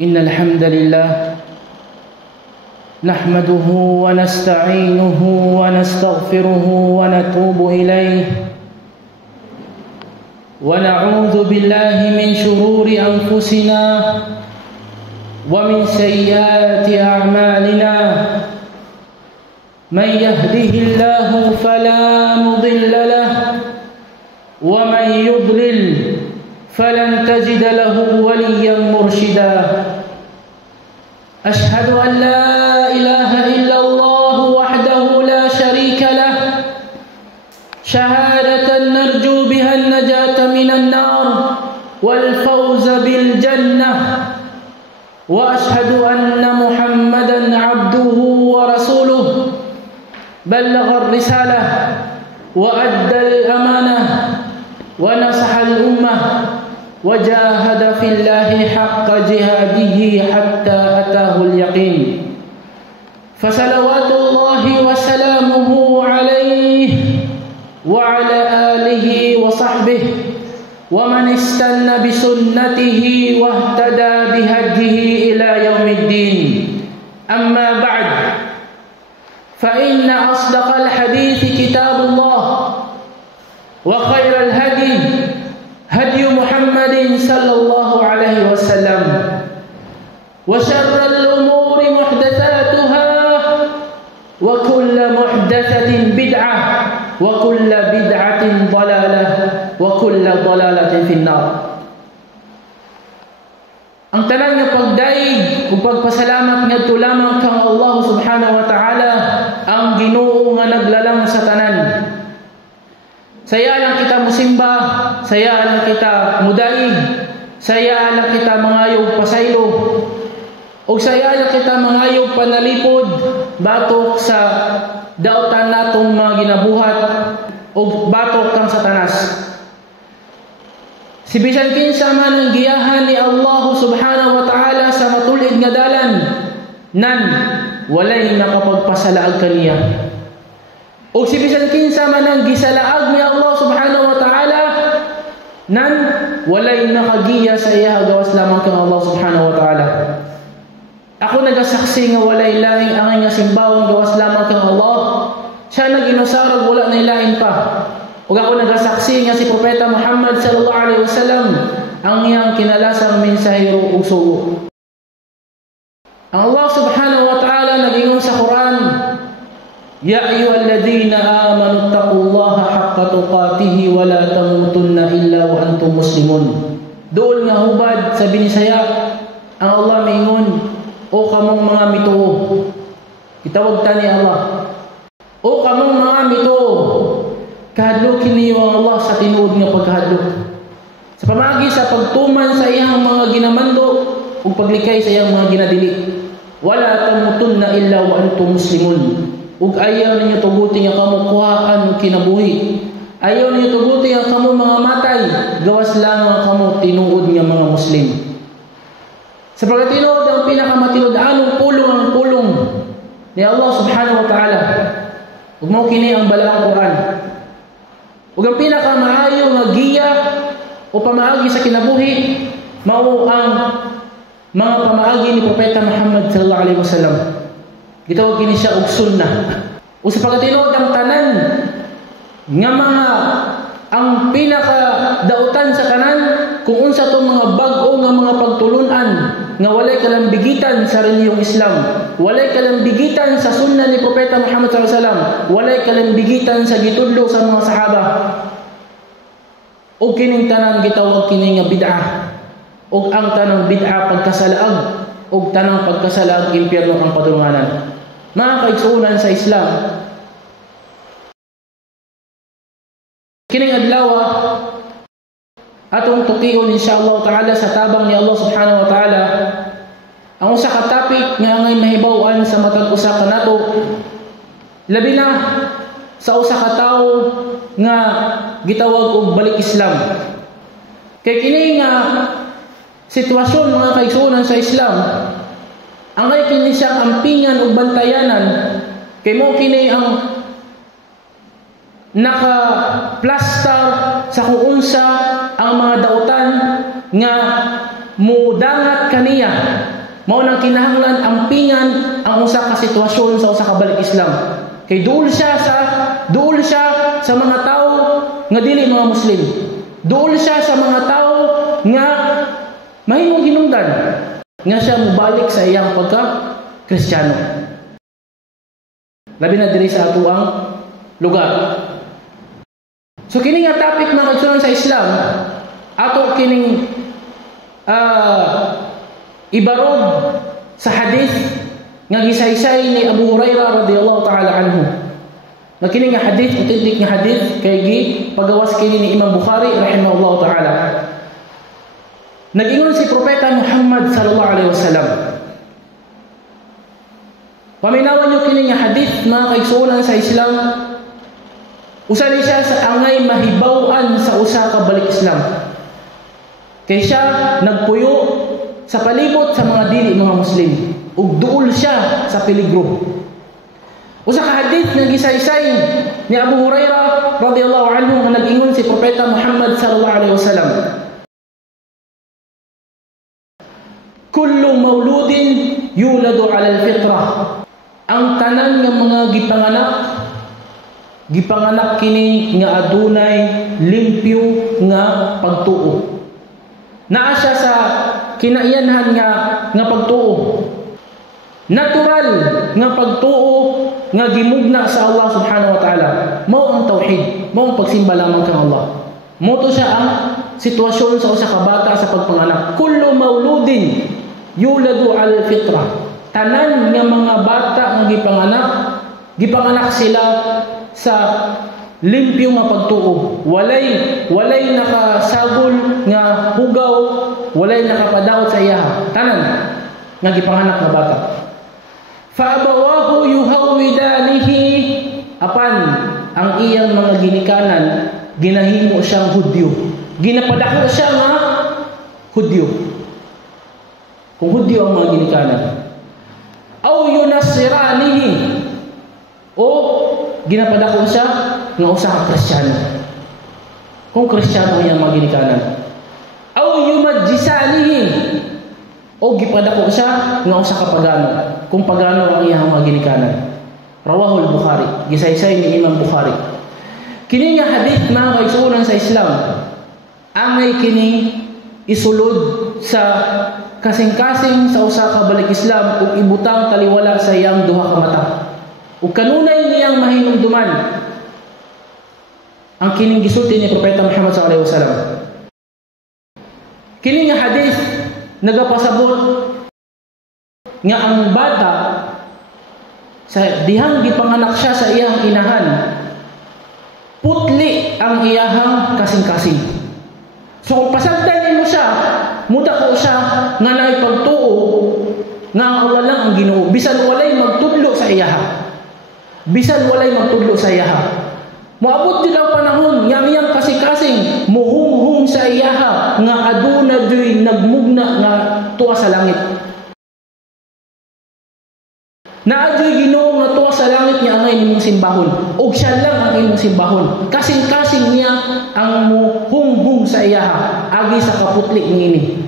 إن الحمد لله نحمده ونستعينه ونستغفره ونتوب إليه ونعوذ بالله من شرور أنفسنا ومن سيئات أعمالنا من يهده الله فلا مضل له ومن يضلل فلن تجد له وليا مرشدا أشهد أن لا إله إلا الله وحده لا شريك له شهادة نرجو بها النجاة من النار والفوز بالجنة وأشهد أن محمدا عبده ورسوله بلغ الرسالة وأدى الأمانة ونصح الأمة وجاهد في الله حق جهاده حتى أتاه اليقين فصلوات الله وسلامه عليه وعلى آله وصحبه ومن استنى بسنته واهتدى بهديه إلى يوم الدين أما بعد فإن أصدق الحديث كتاب الله وخير الهدي هدي محمد صلى الله عليه وسلم وشر الأمور محدثاتها وكل محدثة بدعة وكل بدعة ضلالة وكل ضلالة في النار. Ang tanan nga pagdaig ug pagpasalamat ngadto lamang kang Allah subhanahu wa ta'ala, ang Ginoo nga naglalang sa tanan. Saya lang kita musimba, saya lang kita mudaig, saya lang kita mangayog pasaylo, o saya lang kita mangayog panalipod batok sa dautan natong mga ginabuhat o batok kang Satanas. Si bisan kinsa man ang giyahan ni Allah subhanahu wa ta'ala sa matulid nga dalan, nan walay nakapagpasalaag kaniya. O si bisan kinsa man ang gisalaag ni Allah subhanahu wa ta'ala, nan walay nakagiya sa iya gawas lamang kang Allah subhanahu wa ta'ala. Ako nagasaksi nga walay laing angay nga simbawon gawas lamang kang Allah. Siya naginusarag wala na ilain pa. Ug ako nagasaksi nga si Propeta Muhammad sallallahu alaihi wasallam ang iyang kinalasang mensahero ug sugo. Ang Allah subhanahu wa ta'ala nagingon sa Quran, Ya ayyuhalladhina amanu taqullaha haqqa tuqatih wa la tamutunna illa wa antum muslimun. Dool nga hubad sa binisaya ang Allah mingon, o kamong mga mituo. Gitawag ta ni Allah, o kamong mga mituo, kahadlok kini ang Allah sa tinuod nga pagkahadlok. Sa pamagi sa pagtuman sa iyang mga ginamando ug paglikay sa iyang mga ginadili. Wala tamutunna illa wa antum muslimun. Ug ayaw ninyo tuguti nga kamo kuhaan ug kinabuhi. Ayaw ninyo tuguti nga kamo mga matay, gawas lamang kamo tinuod nga mga Muslim. Sa pagkatinuod ang pinakamatinod anong pulong ni Allah subhanahu wa ta'ala. Ug mao kini ang balaang Quran. Ug ang pinakamaayo nga giya o pamaagi sa kinabuhi mao ang mga pamaagi ni Propeta Muhammad sallallahu alaihi wasallam. Gitawag kini siya og sunnah. O sa pagkatinuod ang tanan nga mga ang pinakadautan sa kanan kung unsa tong mga bag-o nga mga pagtulunan nga walay kalambigitan sa relihiyong Islam, walay kalambigitan sa sunnah ni Propeta Muhammad sallallahu alaihi wasallam, walay kalambigitan sa gitudlo sa mga sahaba. O kining tanan gitawag kini nga bid'ah. O ang tanang bid'ah pagkasalaag, o tanang pagkasalaag impyerno ang padulunganan. Mga kaigsuonan sa Islam, kining adlaw atong tukion insyaallah ta'ala sa tabang ni Allah subhanahu wa ta'ala ang usa ka topic nga angay mahibaw-an sa matag usa ka nato, labi na sa usa ka tawo nga gitawag og balik Islam. Kay kini nga sitwasyon mga kaigsuonan sa Islam, angay kini siya ampingan ug bantayanan kay mo kini ang naka-plaster sa kung unsa ang mga dautan nga mudangat kaniya Mao nang kinahanglan ampingan ang usa ka sitwasyon sa usa ka balik Islam. Kay duol siya sa mga tao nga dili mga Muslim. Duol siya sa mga tao nga mahimong hinungdan nga siya mubalik sa iyang pagka-Kristiyano. Labi na diri sa ato ang lugar. So kini nga topic na kagsunan sa Islam, ato kining ibarog sa hadith nga gisaysay ni Abu Hurairah radhiyallahu ta'ala anhu. Na kini nga hadith, authentic nga hadith kay pagawas kini ni Imam Bukhari rahimahullahu ta'ala. Nag-ingon si Propeta Muhammad sallallahu alaihi wasallam. Paminawan niyo kini nga hadith mga kaigsuonan sa Islam. Usa ni siya sa angay mahibaw-an sa usa ka balik Islam. Kay siya nagpuyo sa palibot sa mga dili mga Muslim ug duol siya sa peligro. Usa ka hadith nga gisaysay ni Abu Hurairah radhiyallahu anhu nga nag-ingon si Propeta Muhammad sallallahu alaihi wasallam. Kullu mauludin yuladu ala al-fitrah. Ang tanan nga mga gipanganak kini nga adunay limpyo nga pagtuo. Naa siya sa kinaiyanhan nga pagtuo. Natural nga pagtuo nga gimugna sa Allah subhanahu wa ta'ala. Mao ang tauhid, mao ang pagsimba lamang kang Allah. Mao to siya ang sitwasyon sa usa ka bata sa pagpanganak. Kullu mauludin yuladu al fitrah. Tanan nga mga bata nga gipanganak sila sa limpyo nga pagtuo. Walay nakasagol nga hugaw, walay nakapadaot sa iya. Tanan nga gipanganak nga bata. Fa abawahu yuhawidanihi, apan ang iyang mga ginikanan ginahimo siyang Hudyo. Ginapadako siya nga Hudyo. Kung Hudyo ang mga ginikanan. Aw yunasiranihi, o ginapadako siya nga usa ka Kristiyano. Kung Kristiyano ang mga ginikanan. Aw yumajjisanihi, o gipadako siya nga usa ka pagano. Kung pagano ang iyang mga ginikanan. Rawahul Bukhari, gisaysay ni Imam Bukhari. Kini nga hadith mga kaigsuonan sa Islam, angay kini isulod sa kasing-kasing sa usa ka balik Islam ug ibutang taliwala sa iyang duha ka mata. Ug kanunay niyang mahinumduman ang kining gisulti ni Propeta Muhammad sallallahu alaihi wasallam. Kini nga hadith nagapasabot nga ang bata sa dihang gipanganak siya sa iyang inahan, putli ang iyahang kasing-kasing. So kung pasagdan mo siya, mudako siya nga naay pagtuo nga Allah lang ang Ginoo, bisan walay magtudlo sa iyaha. Bisan walay magtudlo sa iyaha. Moabot din ang panahon nga iyang kasing-kasing muhunghung sa iyaha nga aduna doy nagmugna nga tuwa sa langit. Naadyo'y Ginoo nga tuwa sa langit niya angay nimong simbahon. O siya lang ang imong simbahon. Kasing-kasing niya ang muhunghung sa iyaha agi sa kaputli niini.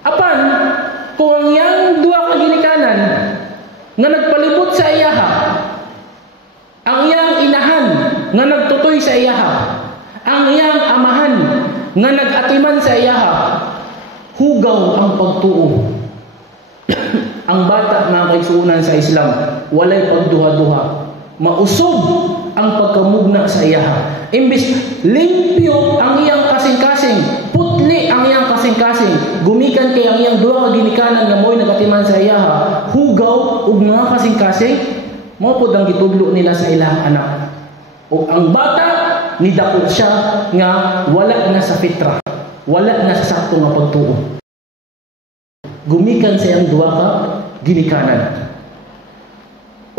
Apan, kung ang iyang duha ka ginikanan nga nagpalibot sa iyaha, ang iyang inahan nga nagtutoy sa iyaha, ang iyang amahan nga nagatiman sa iyaha, hugaw ang pagtuo. Ang bata mga kaigsuonan sa Islam, walay pagduha-duha. Mausog ang pagkamugna sa iyaha. Imbis limpyo ang iyang kasing-kasing, putli ang iyang kasing-kasing, gumikan kay ang iyang duha ka ginikanan nga mo'y nagatiman sa iyaha, hugaw ug mga kasing-kasing, mao pud ang gitudlo nila sa ilang anak. O ang bata nidako siya nga wala na sa fitra, wala na sa sakto nga pagtuo. Gumikan sa iyang duha ka ginikanan.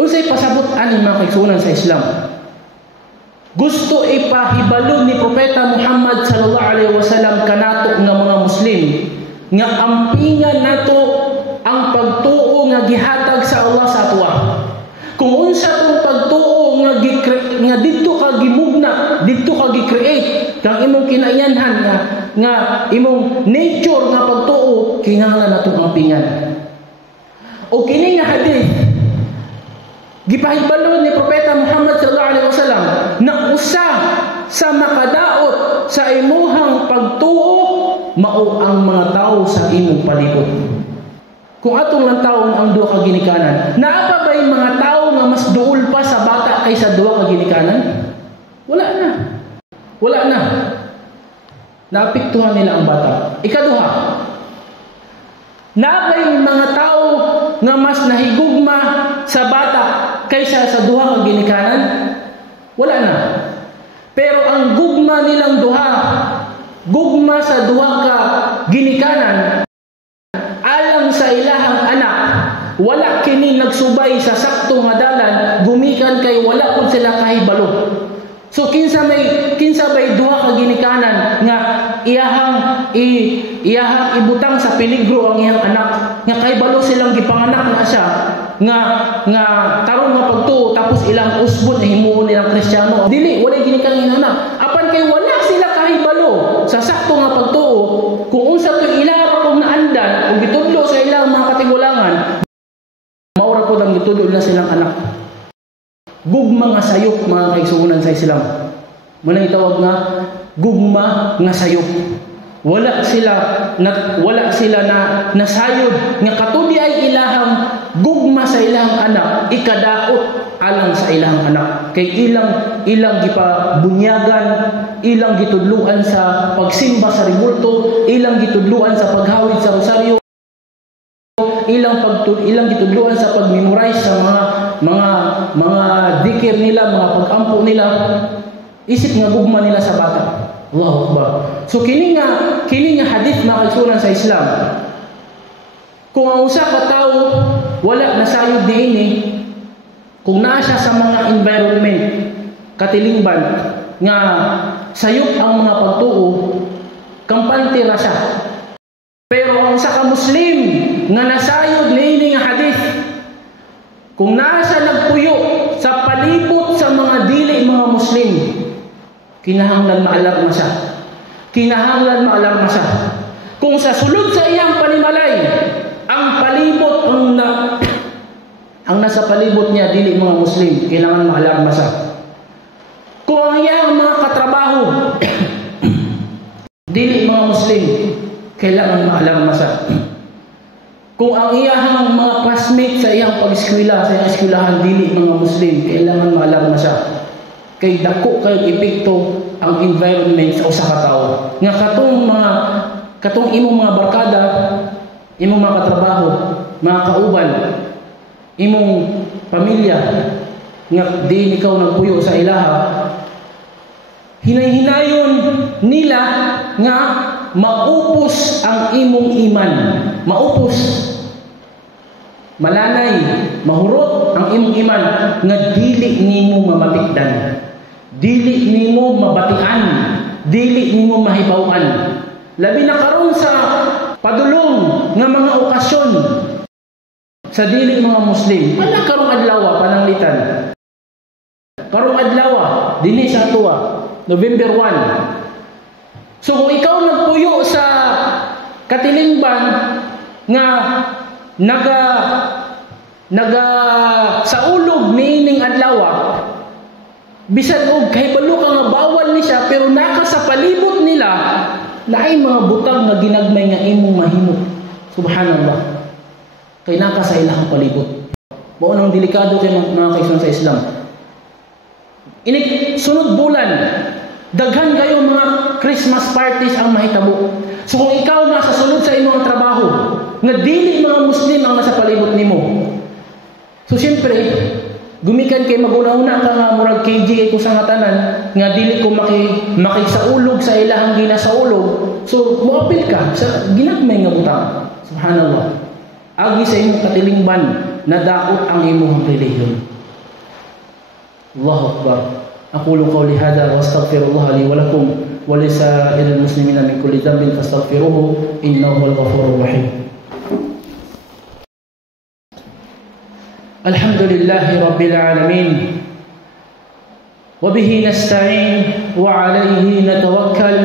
Unsay pasabot ani mga kaigsuonan sa Islam? Gusto ipahibalo ni Propeta Muhammad sallallahu alaihi wasallam kanato nga mga Muslim nga ampingan nato ang pagtuo nga gihatag sa Allah sa atoa. Kung unsa tong pagtuo nga didto ka gimugna, didto ka gi-create kang imong kinaiyanhan nga imong nature nga pagtuo, kinahanglan natong ampingan. O kini nga hadith gipahibalo ni Propeta Muhammad sallallahu alaihi wasallam na usa sa makadaot sa imuhang pagtuo mao ang mga tao sa imong palibot. Kung atong lang taon ang duha ka ginikanan, naa pa ba yung mga tao nga mas duol pa sa bata kaysa duha ka ginikanan? Wala na. Wala na. Naapektuhan nila ang bata. Ikaduha, naa ba yung mga tao nga mas nahigugma sa bata kaysa sa duha ka ginikanan? Wala na. Pero ang gugma nilang duha, gugma sa duha ka ginikanan, alang sa ilahang anak, wala kini nagsubay sa sakto nga dalan, gumikan kay wala pud sila kahibalo. So kinsa bay duha ka ginikanan nga iyahang ibutang sa peligro ang iyang anak, nga kahibalo silang gipanganak na siya, nga tarong nga pagtuo tapos ilang usbon na himuon nilang Kristiyano. Dili wala ginikanan anak. Apan kay wala sila kahibalo sa sakto nga pagtuo, kung unsa to ilara kung naandan o gitudlo sa ilang mga katigulangan, maura ko lang gitudlo na silang anak. Gugma nga sayop, mga kaigsuunan sa Islam. Muna itawag nga gugma nga sayop. Wala sila na nasayod nga katudi ay ilahang gugma sa ilahang anak, ikadaot alang sa ilahang anak. Kay ilang gipabunyagan, ilang gitudluan sa pagsimba sa ribulto, ilang gitudluan sa paghawid sa rosaryo, ilang gitudluan sa pag-memorize sa mga dikir nila, mga pag-ampo nila. Isip nga gugma nila sa bata. Allahu Akbar. So kini nga hadith mga kaigsuunan sa Islam. Kung ang usa ka tawo wala nasayod niini, kung naa siya sa mga environment katilingban nga sayop ang mga pagtuo, kampante ra siya. Pero ang usa ka Muslim nga nasayod niini nga hadith, kung naa siya nagpuyo sa palibot sa mga dili mga Muslim, kinahanglan maalarma siya. Kinahanglan maalarma siya. Kung sa sulod sa iyang panimalay, ang palibot ang nasa palibot niya dili mga Muslim, kailangan maalarma siya. Kung ang iyang mga katrabaho dili mga Muslim, kailangan maalarma siya. Kung ang iyang mga classmates sa iyang pag-eskwela, sa iyang eskwelahan dili mga Muslim, kailangan maalarma siya. Kay dako kay epekto ang environment sa usa ka tawo. Nga katong imong mga barkada, imong mga katrabaho, mga kauban, imong pamilya nga di ikaw nagpuyo sa ilaha, hinay-hinayon nila nga maupos ang imong iman. Maupos. Malanay, mahurot ang imong iman nga dili nimo mamatikdan. Dili nimo mabatian, dili nimo mahibaw-an. Labi na karon sa padulong nga mga okasyon sa dili mga Muslim. Wala karong adlaw pananglitan. Karong adlaw dinhi sa tuwa, November 1. So kung ikaw nagpuyo sa katilingban nga naga sa ulog niining adlaw, bisan og kahibalo ka nga bawal ni siya, pero naka sa palibot nila naay mga butang nga ginagmay nga imong mahimot. Subhanallah. Kay naka sa ilang palibot. Mao nang delikado kay mga kaigsuunan sa Islam. Ini sunod bulan, daghan kayo mga Christmas parties ang mahitabo. So kung ikaw nasa sulod sa imong trabaho, nga dili mga Muslim ang nasa palibot nimo, so siyempre gumikan kay maguna-una ka nga murag KG ko sa ngatanan nga dili ko makisaulog sa ilahang ginasaulog. So moapil ka sa ginagmay nga butang. Subhanallah. Agi sa imong katilingban na daot ang imong relihiyon. Allahu Akbar. Aqulu qawli hadha wa astaghfirullah li wa lakum wa lisa'iril muslimina min kulli dhanbin fastaghfiruhu innahu huwal ghafurur rahim. Alhamdulillahi rabbil alamin. Wa bihi nasta'in wa 'alayhi natawakkal.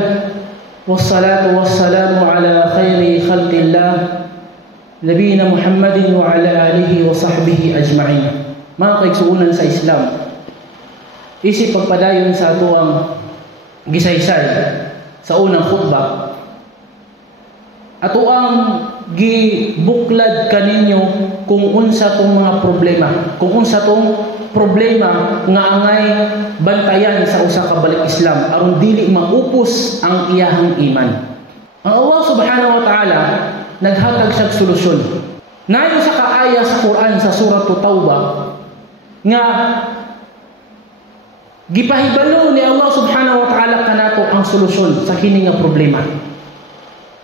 Wassalatu wassalamu ala khairi khalqillah nabiyina Muhammadin wa ala alihi wa sahbihi ajma'in. Mga kaigsuunan sa Islam, isip pagpadayon sa ato ang gisaysay sa unang khutbah, ato ang gibuklad kaninyo kung unsa tong mga problema, kung unsa tong problema nga angay bantayan sa usa ka balik Islam aron dili maupos ang iyahang iman. Ang Allah subhanahu wa ta'ala naghatag siya solusyon. Nayo sa kaaya sa Quran sa surah Tawbah nga gipahibalo ni Allah subhanahu wa ta'ala kanato ang solusyon sa kini nga problema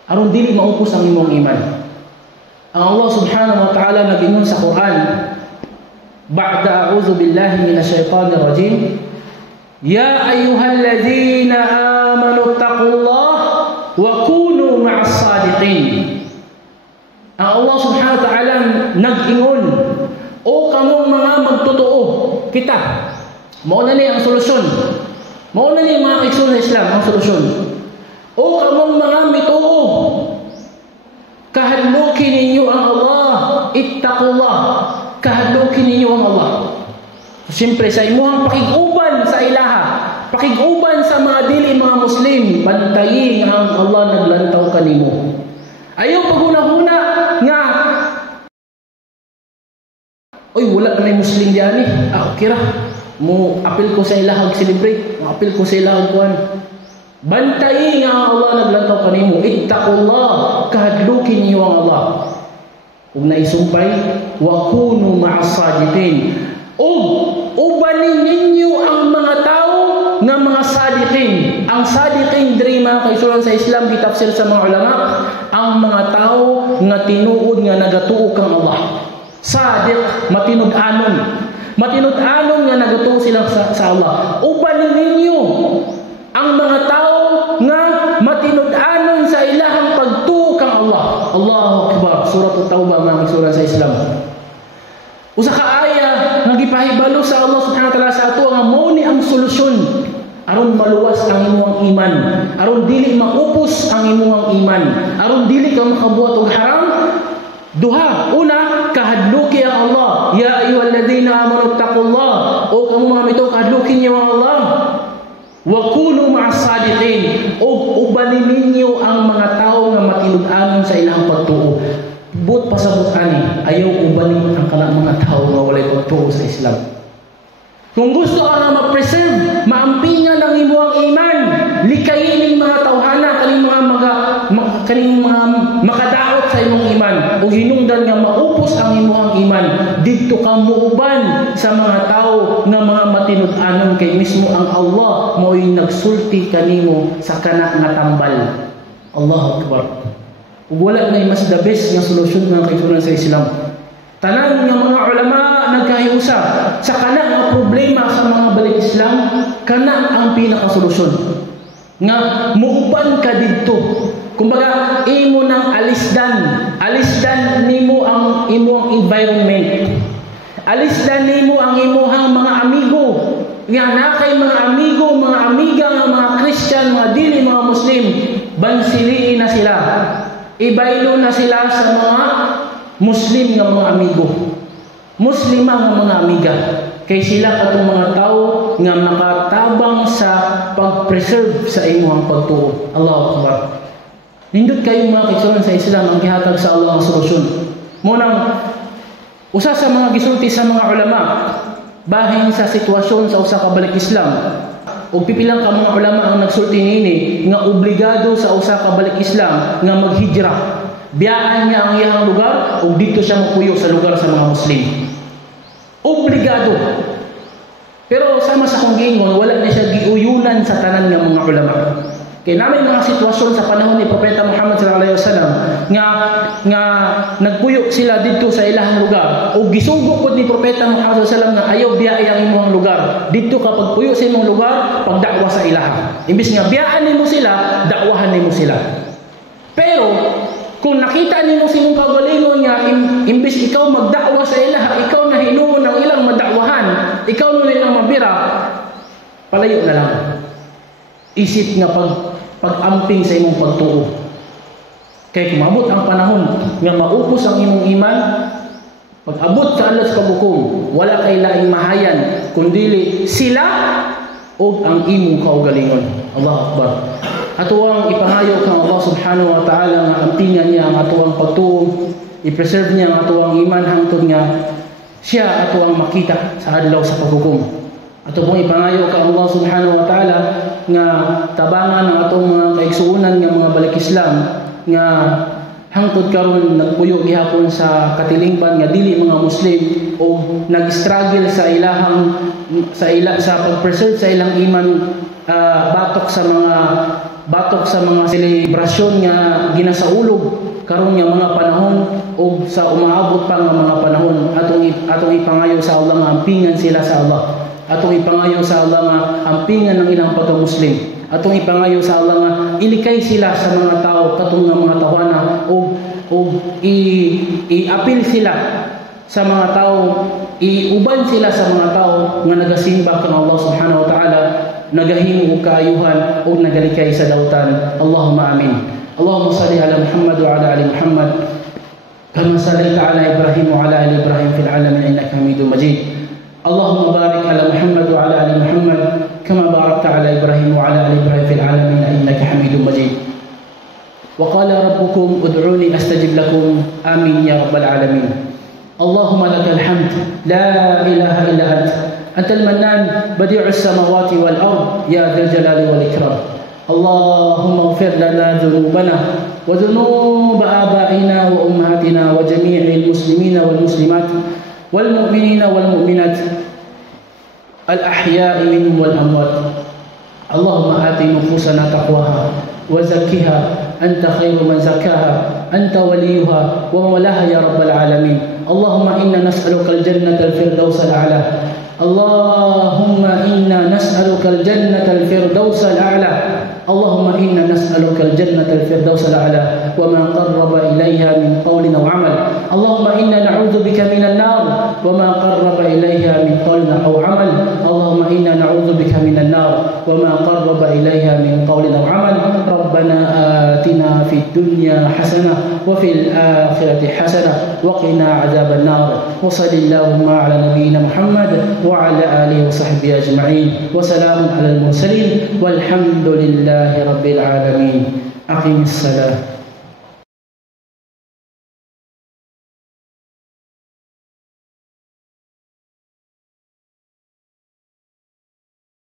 aron dili maupos ang imong iman. Ang Allah subhanahu wa ta'ala nag-ingon sa Quran, ba'da a'udzu billahi minash shaitanir rajim, ya ayyuhalladzina amanu taqullaha wa kunu ma'as sadiqin. Ang Allah subhanahu wa ta'ala nag-ingon, o kamong mga magtotoo, kita, mao na ni ang solusyon. Mao na ni mga kaigsoon sa Islam ang solusyon. O kamong mga mituo, kahadlukin ninyo ang Allah, ittaqullah, kahadlukin ninyo ang Allah. Siyempre sa imuhang pakiguban sa ilaha, pakiguban sa mga dili mga Muslim, bantayin ang Allah naglantaw kanimo. Ayaw paghuna-huna nga, oy wala na may Muslim diyan eh. Okay ra. Mo apil ko sa ilahag celebrate, mo apil ko sa ilahag kuan. Bantayin ang Allah naglantaw kanimo. Ittaqullah, kahadlukin niyo ang Allah. Kung naisumpay, wa kunu ma'as sadiqin. Ubanin ninyo ang mga tao nga mga sadiqin. Ang sadiqin diri mga kaigsuonan sa Islam gitafsir sa mga ulama, ang mga tao nga tinuod nga nagatuo kang Allah. Sadiq, matinud-anon. Matinud-anon nga nagatuo sila sa Allah. Ubanin ninyo ang mga tao nga matinud-anon sa ilahang pagtuo kang Allah. Allahu Akbar. Surah Tawbah mga kaigsuonan sa Islam. Usa ka aya nga gipahibalo sa Allah subhanahu wa ta'ala sa ato nga mao ni ang solusyon aron maluwas ang imong iman, aron dili maupos ang imong iman, aron dili ka makabuhat og haram. Duha, una, kahadluki ang Allah. Ya ayyuhalladhina amanu taqullah, o kamo mga mito kahadlukin niyo ang Allah. Wa kunu ma'as sadiqin, o ubanin ninyo ang mga tao nga matinud-anon sa ilang pagtuo. But pasabot ani, ayaw ubanin ang kanang mga tao nga walay pagtuo sa Islam. Kung gusto ka nga ma-preserve, maampingan ang imong iman, likayin ning mga tawhana kaning mga makadaot sa imong iman, o hinungdan nga maupos ang imong iman, didto ka muuban sa mga tao nga mga matinud-anon kay mismo ang Allah mo'y nagsulti kanimo sa kana nga tambal. Allahu Akbar. Ug wala na mas the best nga solusyon nga kaigsuonan sa Islam. Tanan nga mga ulama nagkahiusa sa kana nga problema sa mga balik Islam, kana ang pinakasolusyon. Nga muuban ka didto. Kumbaga imo nang alisdan nimo ang imong environment. Alisdan nimo ang imong mga amigo. Nga nakay mga amigo, mga amiga, mga Christian, mga dili mga Muslim, bansiliin na sila. Ibaylo na sila sa mga Muslim nga mga amigo, Muslima nga mga amiga, kay sila katong mga tao nga makatabang sa pag-preserve sa imong pagtuo. Allahu Akbar. Nindot kayo mga kaigsuonan sa Islam ang gihatag sa Allah ang solusyon. Munang usa sa mga gisulti sa mga ulama bahin sa sitwasyon sa usa ka balik Islam. O pipilang ka mga ulama ang nagsulti niini nga obligado sa usa ka balik Islam nga maghijrah. Biyaan niya ang iyang lugar o dito siya mapuyo sa lugar sa mga Muslim. Obligado. Pero sama sa kong giingon, wala na siya giuyunan sa tanan ng mga ulama. Kaya namin mga sitwasyon sa panahon ni Propeta Muhammad sallallahu alaihi wasallam nga nagpuyo sila dito sa ilahang lugar o gisugo pod ni Propeta Muhammad sallallahu alaihi wasallam nga ayaw biyay ang imong lugar. Dito ka pagpuyo sa imong lugar, pagdakwa sa ilaha. Imbis nga biyaan nimo sila, dakwahan nimo sila. Pero kung nakita nimo silang kagalingon nga imbis ikaw magdakwa sa ilaha, ikaw na hinuon ang ilang madakwahan, ikaw na nilang mabira, palayo na lang. Isip nga pag-amping sa imong pagtuo. Kay kung maabot ang panahon nga maupos ang imong iman, pag abot ka Allah sa paghukom, wala kay laing mahayan kundili sila o ang imong kaugalingon. Allahu Akbar. Atuang ipangayo kang Allah subhanahu wa ta'ala nga ampingan niya ang atuang pagtuo, i-preserve niya ang atuang iman hangtod nga siya atuang makita sa adlaw sa paghukom. Ato pong ipangayo kang Allah subhanahu wa ta'ala nga tabangan ang atong mga kaigsuonan nga mga balik Islam nga hangtod karon nagpuyo gihapon sa katilingban nga dili mga Muslim o nag-struggle sa ilahang sa pag-preserve sa ilang iman, batok sa mga selebrasyon nga ginasaulog karon nga mga panahon o sa umaabot pa nga mga panahon. Atong ipangayo sa Allah nga ampingan sila sa Allah. Atong ipangayo sa Allah nga ampingan ng ilang pagka-Muslim. Atong ipangayo sa Allah nga ilikay sila sa mga tao katong nga mga tawana o i-apil sila sa mga tao, iuban sila sa mga tao nga nagasimba kang Allah subhanahu wa ta'ala, nagahimo og kaayuhan o nagalikay sa dautan. Allahumma amin. Allahumma salli ala Muhammad wa ala ali Muhammad kama sallaita ala Ibrahim wa ala ali Ibrahim fil alamin innaka Hamidum Majid. Allahumma barik ala Muhammad wa ala ali Muhammad kama barakta ala Ibrahim wa ala ali Ibrahim fil alamin innaka Hamidum Majid. Wa qala rabbukum ud'uni astajib lakum. Amin ya rabbal alamin. Allahumma lakal hamd la ilaha illa ant antal mannan badi'us samawati wal ard ya dzal jalali wal ikram. Allahumma ighfir lana dhunubana wa dhunub abaina wa ummahatina wa jami'il muslimina wal muslimat wal mu'minina wal mu'minat al ahya'i minhum wal amwat. Allahumma ati nufusana taqwaha wa zakkiha anta khairu man zakkaha anta waliyuha wa mawlaha ya rabbal alamin. Allahumma inna nas'aluka al-jannata al-firdaus al-a'la. Allahumma inna nas'aluka al-jannata al-firdaus al-a'la. اللهم إنا نسألك الجنة الفردوس الأعلى وما قرب إليها من قول أو عمل. اللهم إنا نعوذ بك من النار وما قرب إليها من قول أو عمل. اللهم إنا نعوذ بك من النار وما قرب إليها من قول أو عمل. ربنا آتنا في الدنيا حسنة وفي الآخرة حسنة وقنا عذاب النار. وصل اللهم على نبينا محمد وعلى آله وصحبه أجمعين وسلام على المرسلين والحمد لله رب العالمين. أقم الصلاة.